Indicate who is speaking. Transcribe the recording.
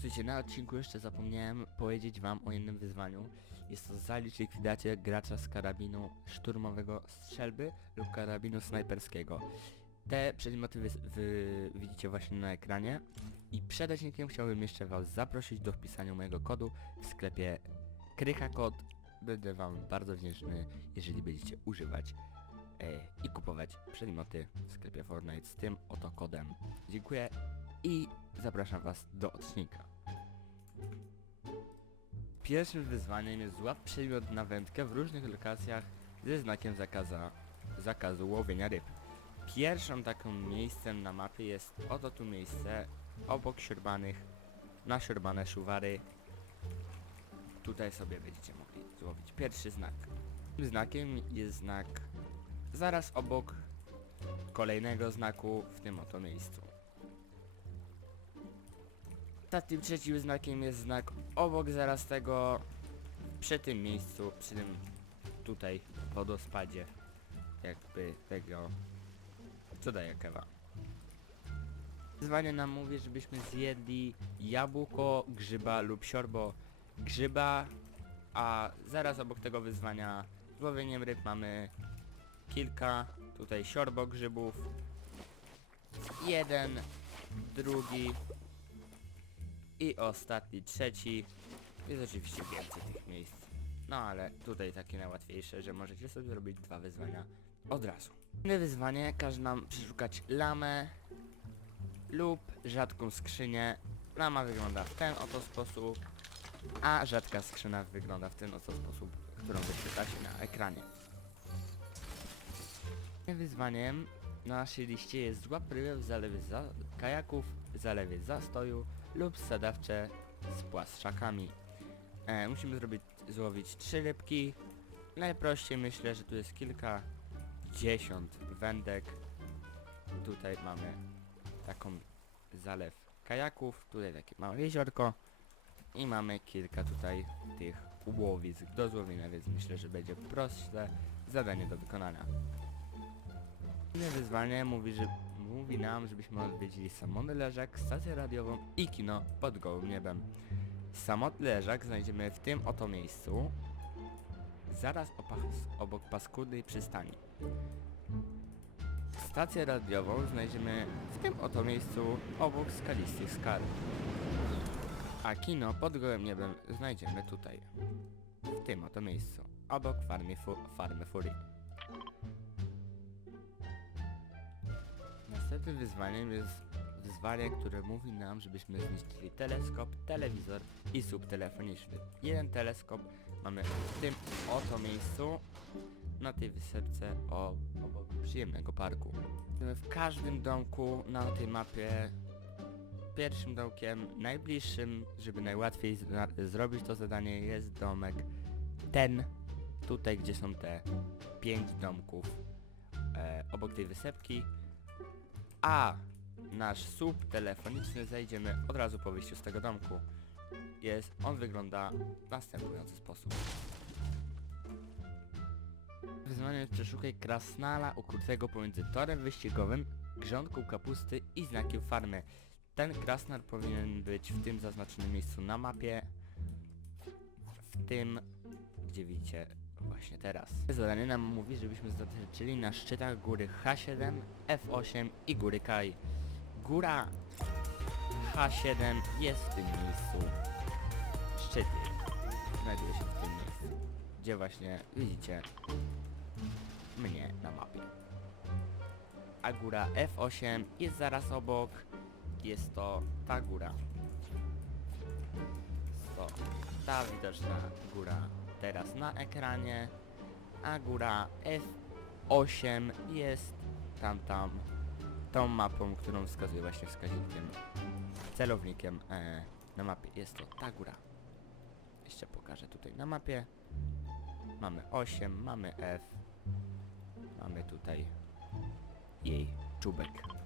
Speaker 1: Słuchajcie, na odcinku jeszcze zapomniałem powiedzieć wam o jednym wyzwaniu. Jest to zalicz likwidację gracza z karabinu szturmowego strzelby lub karabinu snajperskiego. Te przedmioty wy, wy widzicie właśnie na ekranie. I przed odcinkiem chciałbym jeszcze was zaprosić do wpisania mojego kodu w sklepie Krycha Kod. Będę wam bardzo wdzięczny, jeżeli będziecie używać i kupować przedmioty w sklepie Fortnite z tym oto kodem. Dziękuję i zapraszam was do odcinka. Pierwszym wyzwaniem jest złap przedmiot na wędkę w różnych lokacjach ze znakiem zakaza, zakazu łowienia ryb. Pierwszym takim miejscem na mapie jest oto tu miejsce obok siorbanych, nasiorbane szuwary. Tutaj sobie będziecie mogli złowić pierwszy znak. Tym znakiem jest znak zaraz obok kolejnego znaku w tym oto miejscu. Ostatnim trzecim znakiem jest znak obok zaraz tego przy tym miejscu, przy tym tutaj wodospadzie jakby tego co daje kewa. Wyzwanie nam mówi, żebyśmy zjedli jabłko, grzyba lub siorbo grzyba, a zaraz obok tego wyzwania z łowieniem ryb mamy kilka tutaj siorbo grzybów. Jeden, drugi i ostatni, trzeci. Jest oczywiście więcej tych miejsc. No ale tutaj takie najłatwiejsze, że możecie sobie zrobić dwa wyzwania od razu. Inne wyzwanie każe nam przeszukać lamę lub rzadką skrzynię. Lama wygląda w ten oto sposób, a rzadka skrzynia wygląda w ten oto sposób, którą wyświetla się na ekranie. Wyzwaniem na naszej liście jest złap rybę w zalewie za kajaków, w zalewie zastoju lub sadawcze z płaszczakami. E, musimy zrobić, złowić trzy rybki. Najprościej myślę, że tu jest kilka dziesiąt wędek. Tutaj mamy taką zalew kajaków, tutaj takie małe jeziorko i mamy kilka tutaj tych łowisk do złowienia, więc myślę, że będzie proste zadanie do wykonania. Inne wyzwanie mówi, że mówi nam, żebyśmy odwiedzili samotny leżak, stację radiową i kino pod gołym niebem. Samotny leżak znajdziemy w tym oto miejscu, zaraz obok paskudnej przystani. Stację radiową znajdziemy w tym oto miejscu obok skalistych skał. A kino pod gołym niebem znajdziemy tutaj, w tym oto miejscu, obok farmy, fu farmy Fury. Następnym wyzwaniem jest wyzwanie, które mówi nam, żebyśmy zniszczyli teleskop, telewizor i słup telefoniczny. Jeden teleskop mamy w tym oto miejscu, na tej wysepce o, obok przyjemnego parku. W każdym domku na tej mapie pierwszym domkiem, najbliższym, żeby najłatwiej zrobić to zadanie jest domek ten, tutaj gdzie są te pięć domków e, obok tej wysepki, a nasz słup telefoniczny zajdziemy od razu po wyjściu z tego domku. Jest, on wygląda w następujący sposób. Wyzwanie przeszukaj krasnala ukrytego pomiędzy torem wyścigowym, grządką kapusty i znakiem farmy. Ten krasnal powinien być w tym zaznaczonym miejscu na mapie, w tym, gdzie widzicie właśnie teraz. Zadanie nam mówi, żebyśmy zaznaczyli na szczytach góry H7, F8 i góry Kai. Góra H7 jest w tym miejscu. Szczyt znajduje się w tym miejscu, gdzie właśnie widzicie mnie na mapie. A góra F8 jest zaraz obok. Jest to ta góra. Jest to ta widoczna góra teraz na ekranie. A góra F8 jest tam tam tą mapą, którą wskazuje właśnie wskaźnikiem celownikiem e, na mapie. Jest to ta góra. Jeszcze pokażę tutaj na mapie. Mamy 8, mamy F, Mamy tutaj jej czubek.